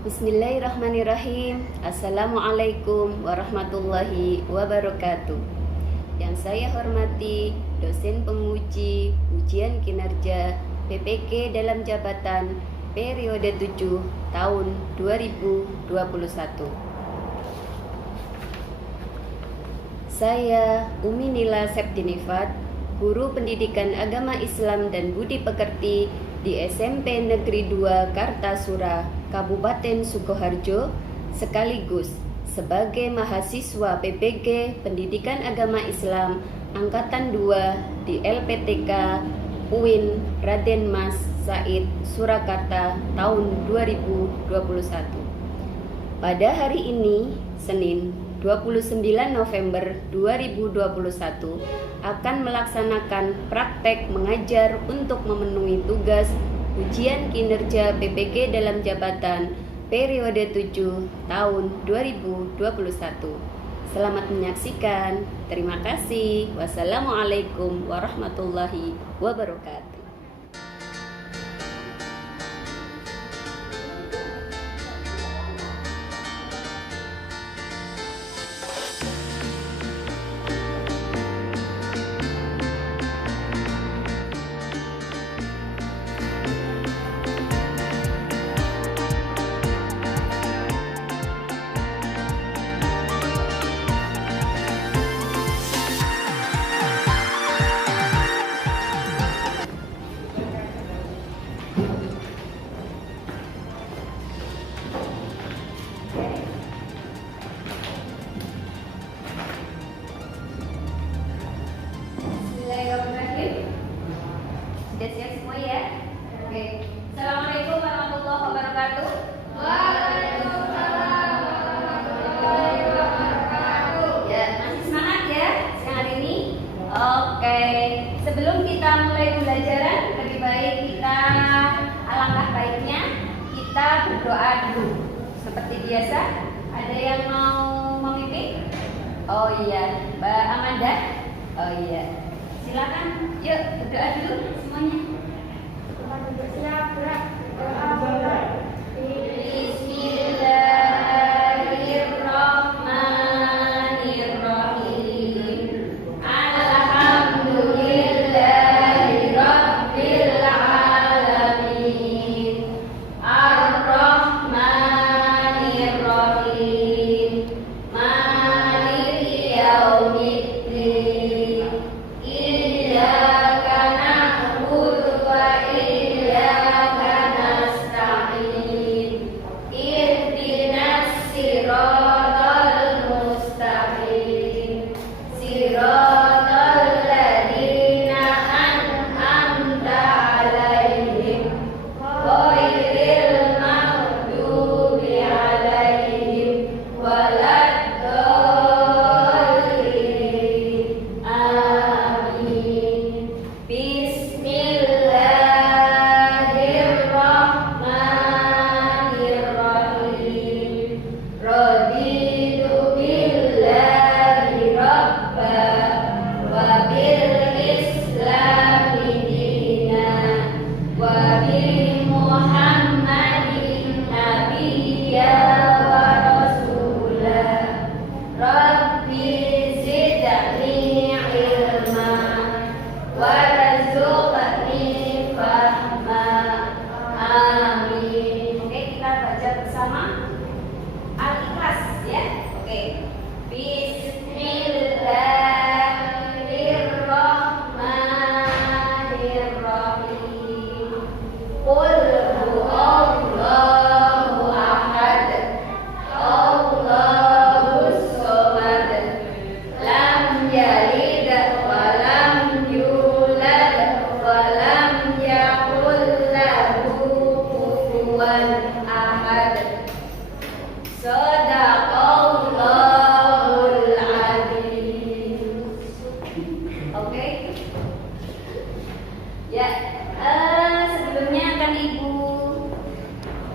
Bismillahirrahmanirrahim. Assalamualaikum warahmatullahi wabarakatuh. Yang saya hormati dosen penguji ujian kinerja PPG dalam jabatan periode 7 tahun 2021. Saya Umi Nila Septinifat, guru pendidikan agama Islam dan budi pekerti di SMP Negeri 2 Kartasura, Kabupaten Sukoharjo, sekaligus sebagai mahasiswa PPG Pendidikan Agama Islam Angkatan 2 di LPTK UIN Raden Mas Said Surakarta tahun 2021. Pada hari ini, Senin 29 November 2021 akan melaksanakan praktek mengajar untuk memenuhi tugas ujian kinerja PPG dalam jabatan periode 7 tahun 2021. Selamat menyaksikan. Terima kasih. Wassalamualaikum warahmatullahi wabarakatuh. Sudah siap semua ya? Oke. Assalamualaikum warahmatullahi wabarakatuh. Waalaikumsalam warahmatullahi wabarakatuh. Ya, masih semangat ya siang hari ini? Oke. Sebelum kita mulai pembelajaran, lebih baik kita alangkah baiknya kita berdoa dulu. Seperti biasa, ada yang mau memimpin? Oh iya, Mbak Amanda. Oh iya. Silakan, yuk berdoa dulu semuanya. Bismillahirrahmanirrahim. Alhamdulillahirabbil alamin. Ar-Rahmanirrahim. Maliki yaumiddin.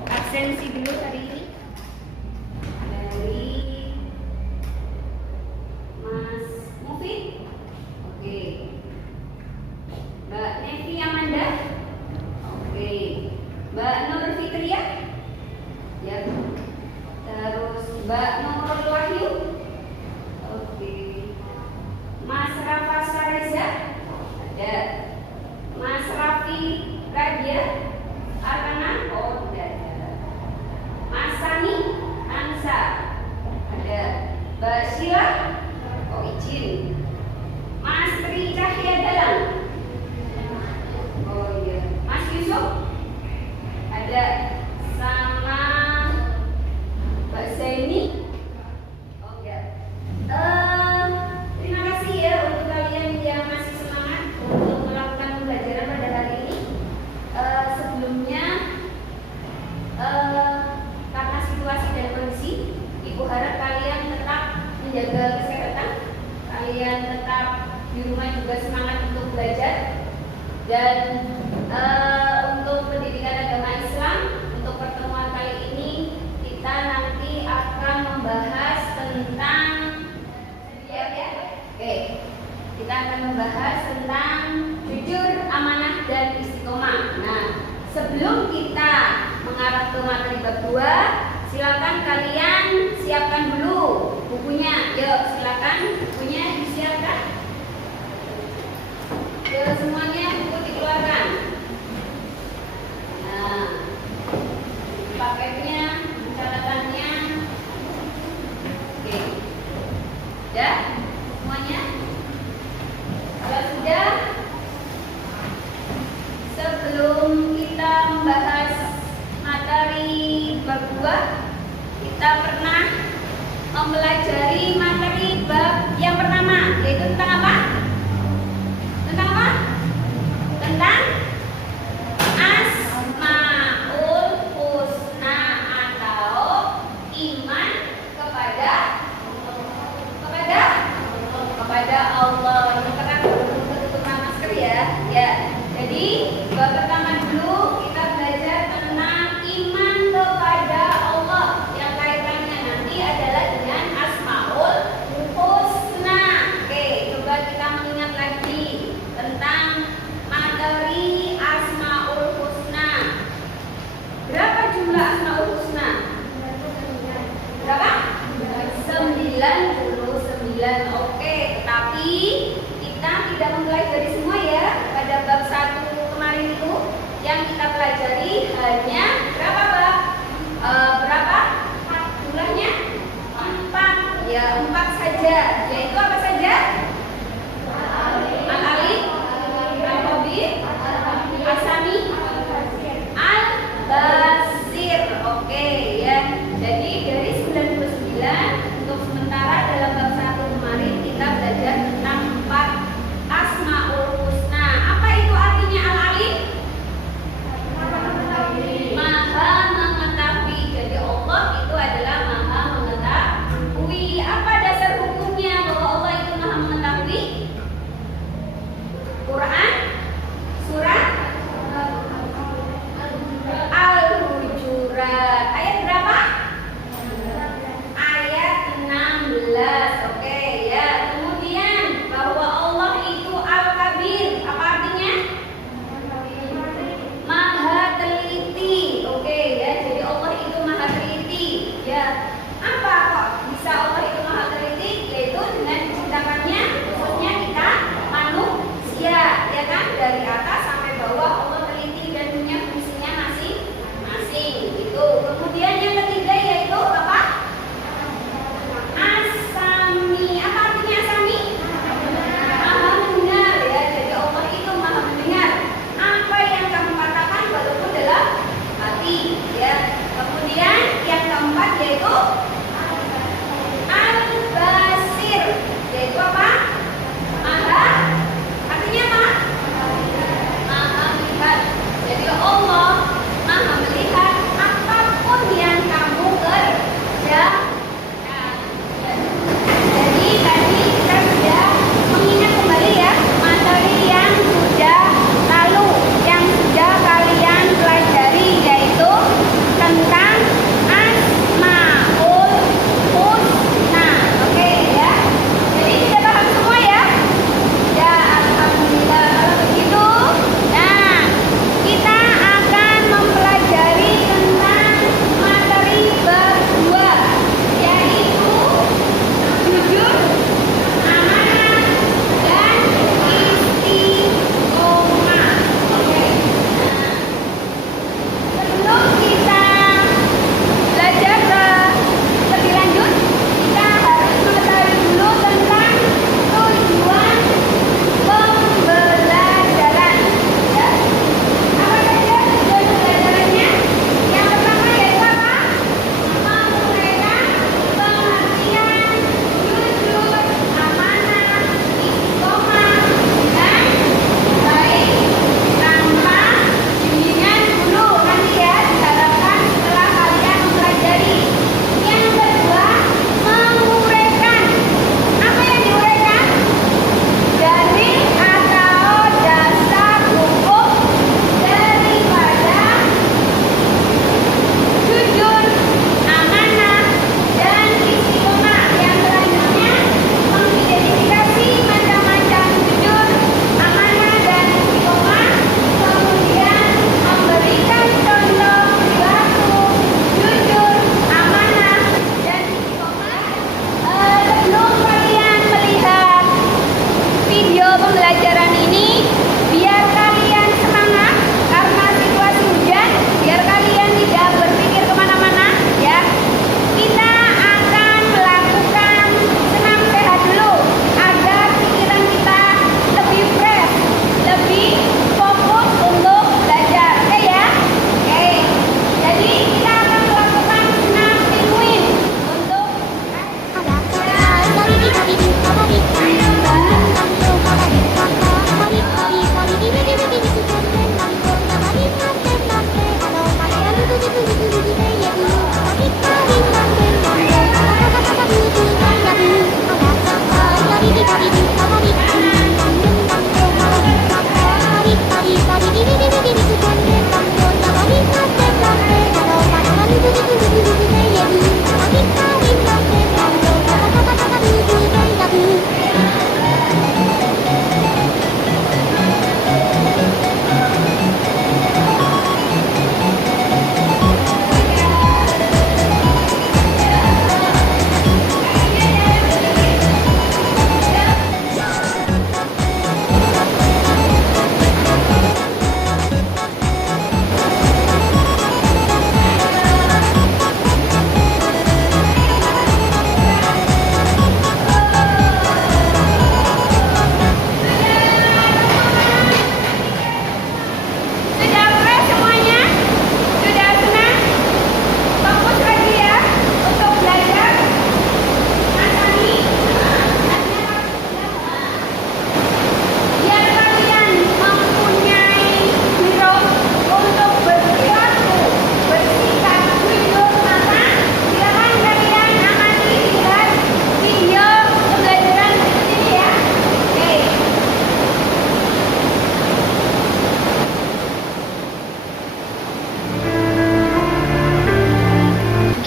Absensi dulu hari ini dari Mas Mufid. Oke. Mbak Nevi Amanda. Oke. Mbak Nur Fitria. Ya. jaga kesehatan, kalian tetap di rumah juga semangat untuk belajar. Dan untuk pendidikan agama Islam, untuk pertemuan kali ini kita nanti akan membahas tentang kita akan membahas tentang jujur, amanah, dan istiqomah. Nah, sebelum kita mengarah ke materi bab 2, silakan kalian siapkan dulu bukunya. Yuk, silakan bukunya disiapkan. Yuk, semuanya buku dikeluarkan. Nah, paketnya, catatannya. Oke. Ya, semuanya. Kalau sudah, sebelum kita membahas materi bab 2, kita pernah mempelajari materi bab yang pertama, yaitu tentang apa? Tentang apa? Tentang Asmaul Husna atau iman kepada Allah. Yang pernah tutup masker ya. Ya. Jadi bab pertama dulu kita belajar tentang iman kepada Allah. Yang kaitannya nanti adalah dengan Asmaul Husna. Oke, coba kita mengingat lagi tentang materi Asmaul Husna. Berapa jumlah Asmaul Husna? Berapa? 99. Oke, tetapi kita tidak mempelajari semua ya. Pada bab 1 kemarin itu yang kita pelajari hanya berapa bab? Berapa? Jumlahnya? 4. Ya, 4 saja. Yaitu apa saja? Al-Alif, Al-Khabir, Al-Sami, Al-Basir. Oke ya. Jadi dari 99 untuk sementara dalam bab 1 kemarin kita belajar tentang 4 Asmaul Husna. Apa itu artinya Al-Alim? Maha mengetahui. Jadi Allah itu adalah Maha mengetahui. Apa dasar hukumnya bahwa Allah itu Maha mengetahui? Quran Surah Al-Hujurat ayat berapa? Ayat 16. Oke ya. Kemudian bab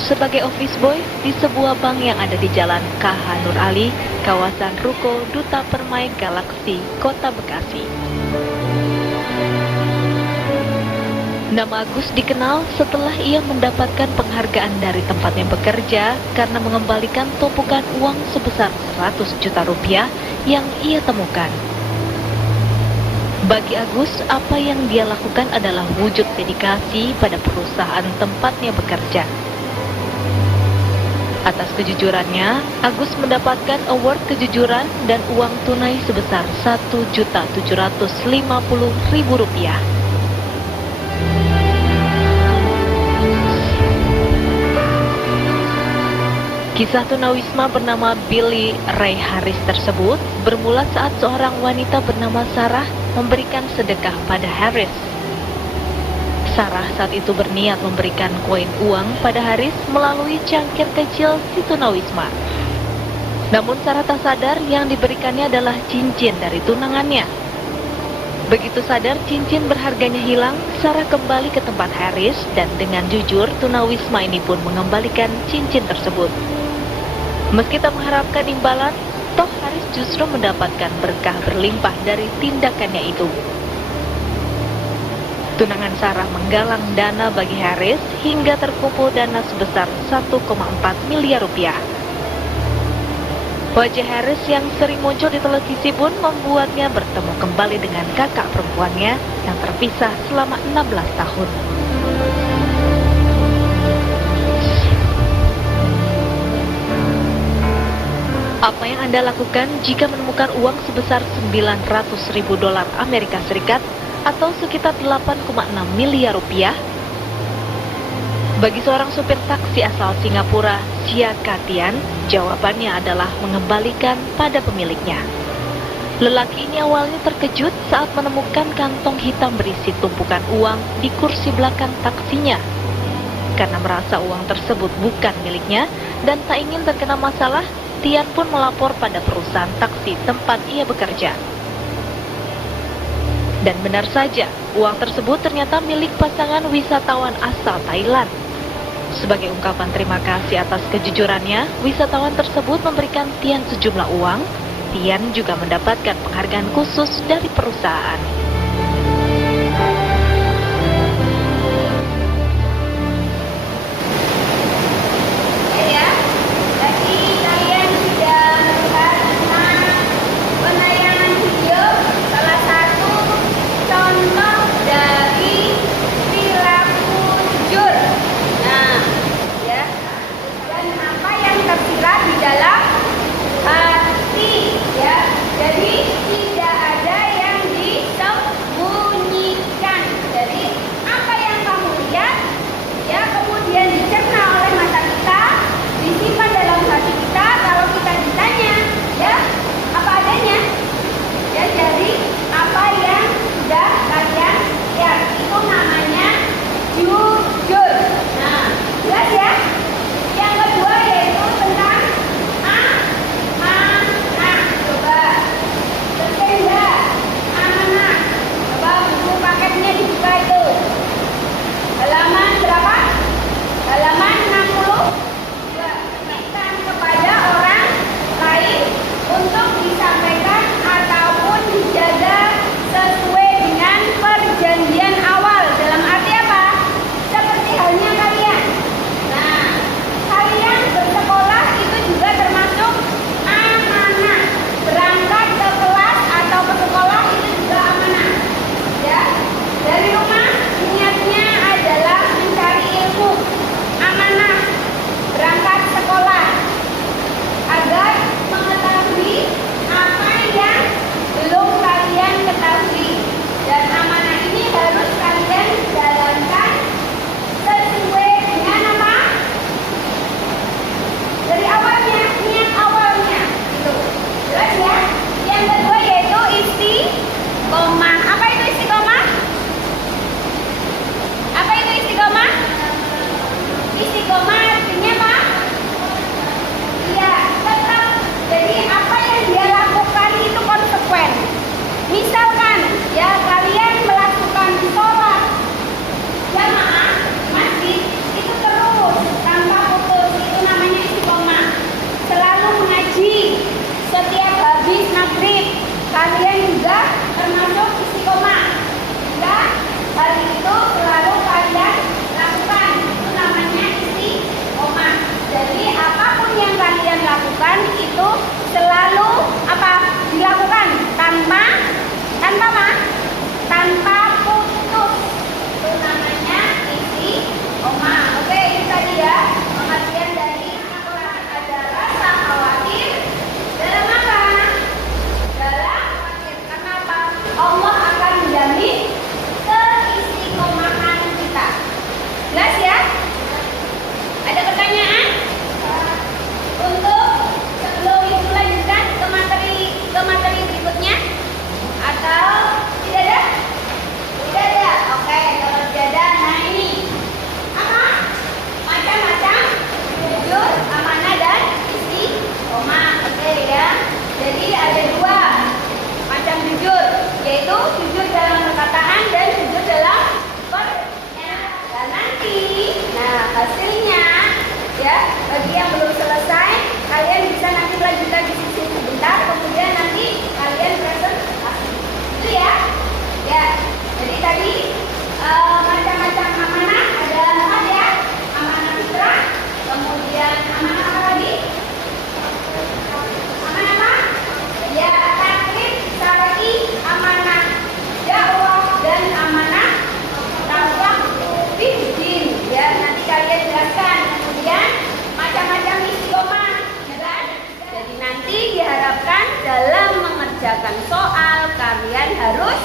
sebagai office boy di sebuah bank yang ada di Jalan KH Nur Ali, kawasan Ruko Duta Permai Galaksi, Kota Bekasi. Nama Agus dikenal setelah ia mendapatkan penghargaan dari tempatnya bekerja karena mengembalikan tumpukan uang sebesar 100 juta rupiah yang ia temukan. Bagi Agus, apa yang dia lakukan adalah wujud dedikasi pada perusahaan tempatnya bekerja. Atas kejujurannya, Agus mendapatkan award kejujuran dan uang tunai sebesar Rp1.750.000. Kisah tunawisma bernama Billy Ray Harris tersebut bermula saat seorang wanita bernama Sarah memberikan sedekah pada Harris. Sarah saat itu berniat memberikan koin uang pada Harris melalui cangkir kecil si tunawisma. Namun Sarah tak sadar yang diberikannya adalah cincin dari tunangannya. Begitu sadar cincin berharganya hilang, Sarah kembali ke tempat Harris dan dengan jujur tunawisma ini pun mengembalikan cincin tersebut. Meski tak mengharapkan imbalan, toh Harris justru mendapatkan berkah berlimpah dari tindakannya itu. Tunangan Sarah menggalang dana bagi Harris hingga terkumpul dana sebesar 1,4 miliar rupiah. Wajah Harris yang sering muncul di televisi pun membuatnya bertemu kembali dengan kakak perempuannya yang terpisah selama 16 tahun. Apa yang Anda lakukan jika menemukan uang sebesar $900.000 Amerika Serikat atau sekitar 8,6 miliar rupiah? Bagi seorang supir taksi asal Singapura, Sia Katian, jawabannya adalah mengembalikan pada pemiliknya. Lelaki ini awalnya terkejut saat menemukan kantong hitam berisi tumpukan uang di kursi belakang taksinya. Karena merasa uang tersebut bukan miliknya dan tak ingin terkena masalah, Tian pun melapor pada perusahaan taksi tempat ia bekerja. Dan benar saja, uang tersebut ternyata milik pasangan wisatawan asal Thailand. Sebagai ungkapan terima kasih atas kejujurannya, wisatawan tersebut memberikan Tian sejumlah uang. Tian juga mendapatkan penghargaan khusus dari perusahaan. Jadi tidak ada yang disembunyikan. Ya, bagi yang belum selesai, kalian bisa nanti lanjutkan di sisi sebentar, kemudian nanti kalian presentasi. Itu ya. Ya, jadi tadi macam-macam amanah ada 4 ya. Amanah fitrah, kemudian amanah apa lagi? Amanah apa? Ya, taklif, syar'i, amanah dakwah, dan amanah fiddin. Ya, nanti kalian jelaskan. Kemudian macam-macam istiqomah, ya kan? Jadi nanti diharapkan dalam mengerjakan soal kalian harus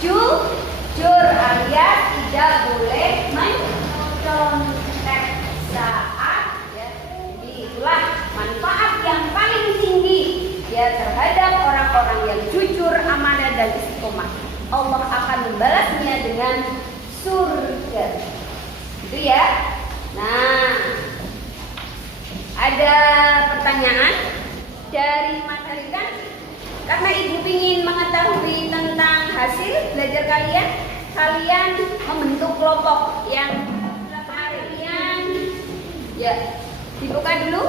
jujur alias tidak boleh mencontek saat ya. Jadi itulah manfaat yang paling tinggi ya terhadap orang-orang yang jujur, amanah, dan istiqomah. Allah akan membalasnya dengan surga. Itu ya. Nah, ada pertanyaan dari materi kan? Karena ibu ingin mengetahui tentang hasil belajar kalian, kalian membentuk kelompok yang kalian ya dibuka dulu.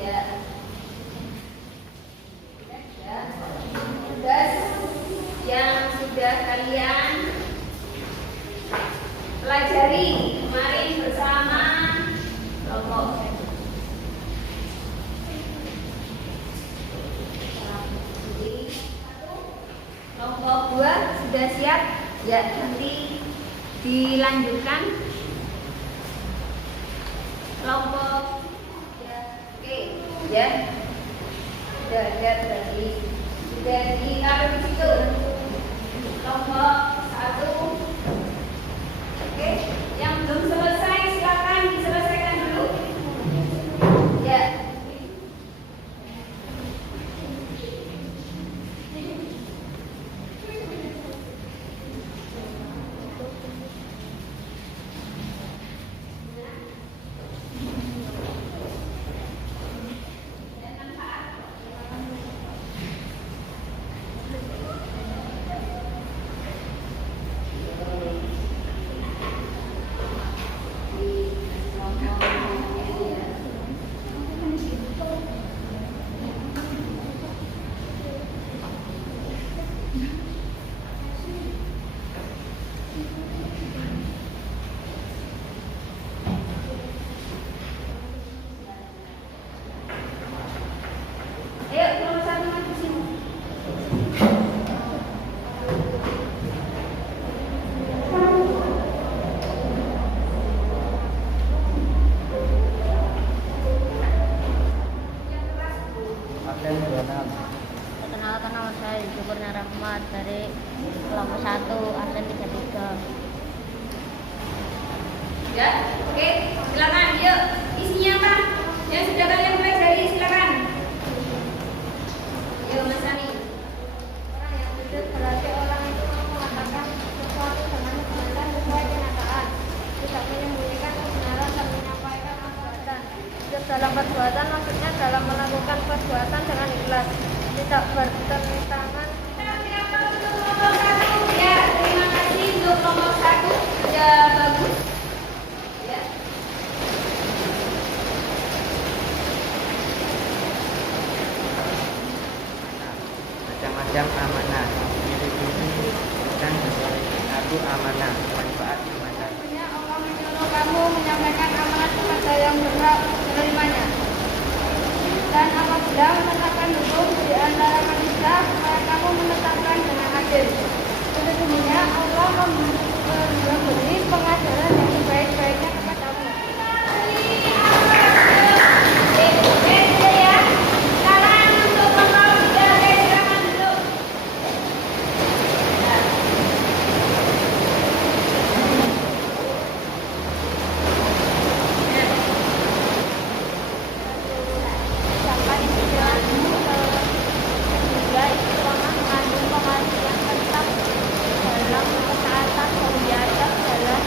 Ya. Tugas yang sudah kalian pelajari kemarin bersama kelompok. Kelompok 2 sudah siap? Ya, nanti dilanjutkan. Kelompok ya, oke, ya. Sudah lihat tadi. Sudah ditaruh di situ. Kelompok 1. Oke, yang belum selesai silakan diselesaikan dulu. Ya. Perkenalkan, nama saya Syukurnya Rahmat dari kelompok 1 absen 33. Ya, oke, silakan. Yuk, isinya apa? Yang sudah kalian pelajari silakan. Yuk, Mas Ani. Orang yang jujur berarti orang itu mau mengatakan sesuatu dengan kebenaran sesuai kenyataan, tidak menyembunyikan kebenaran dan menyampaikan perbuatan. Jujur dalam perbuatan maksudnya dalam melakukan perbuatan dengan ikhlas, tidak bertentangan. Ya, terima kasih untuk kelompok 1 sudah bagus. Ya. Macam-macam amanah, diri dan sesuai aku amanah, manfaat amanah. Allah menyuruh kamu menyampaikan amanat kepada yang berhak menerimanya. Dan apabila menetapkan hukum di antara manusia, supaya kamu menetapkan dengan adil. Sesungguhnya Allah memberi pengajaran yang sebaik-baiknya kepadamu. Sampai istilahmu ketiga istiqomah mengandung pengertian tentang dalam ketaatan dan biasa dalam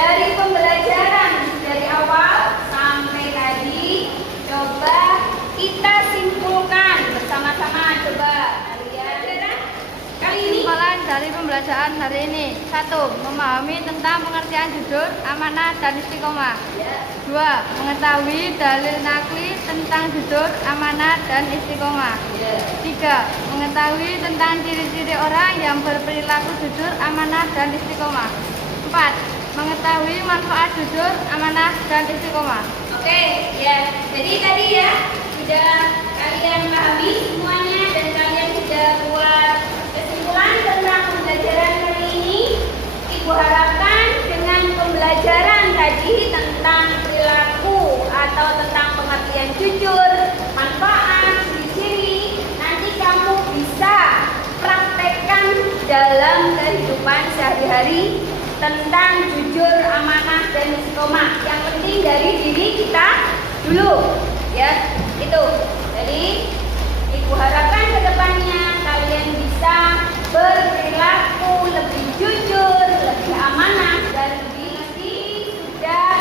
dari pembelajaran dari awal sampai tadi, coba kita simpulkan bersama-sama. Coba kalian kali ini Kesimpulan dari pembelajaran hari ini. 1. Memahami tentang pengertian jujur, amanah, dan istiqomah. 2. Mengetahui dalil nakli tentang jujur, amanah, dan istiqomah. 3. Mengetahui tentang ciri-ciri orang yang berperilaku jujur, amanah, dan istiqomah. 4. Mengetahui manfaat jujur, amanah, dan istiqomah. Oke, ya. Jadi tadi ya sudah kalian pahami semuanya dan kalian sudah buat kesimpulan tentang pembelajaran kali ini. Ibu harapkan dengan pembelajaran tadi tentang perilaku atau tentang pengertian jujur, manfaat, ciri-ciri, nanti kamu bisa praktekkan dalam kehidupan sehari-hari tentang jujur, amanah, dan istiqomah. Yang penting dari diri kita dulu, ya. Itu. Jadi, Ibu harapkan ke depannya kalian bisa berperilaku lebih jujur, lebih amanah, dan lebih sudah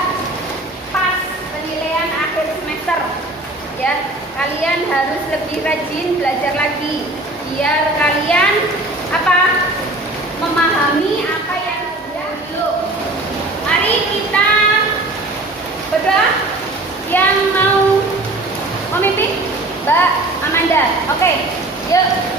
pas penilaian akhir semester. Ya, kalian harus lebih rajin belajar lagi biar kalian memahami apa yang sudah dulu. Mari kita berdoa. Yang mau memimpin Mbak Amanda. Oke, yuk.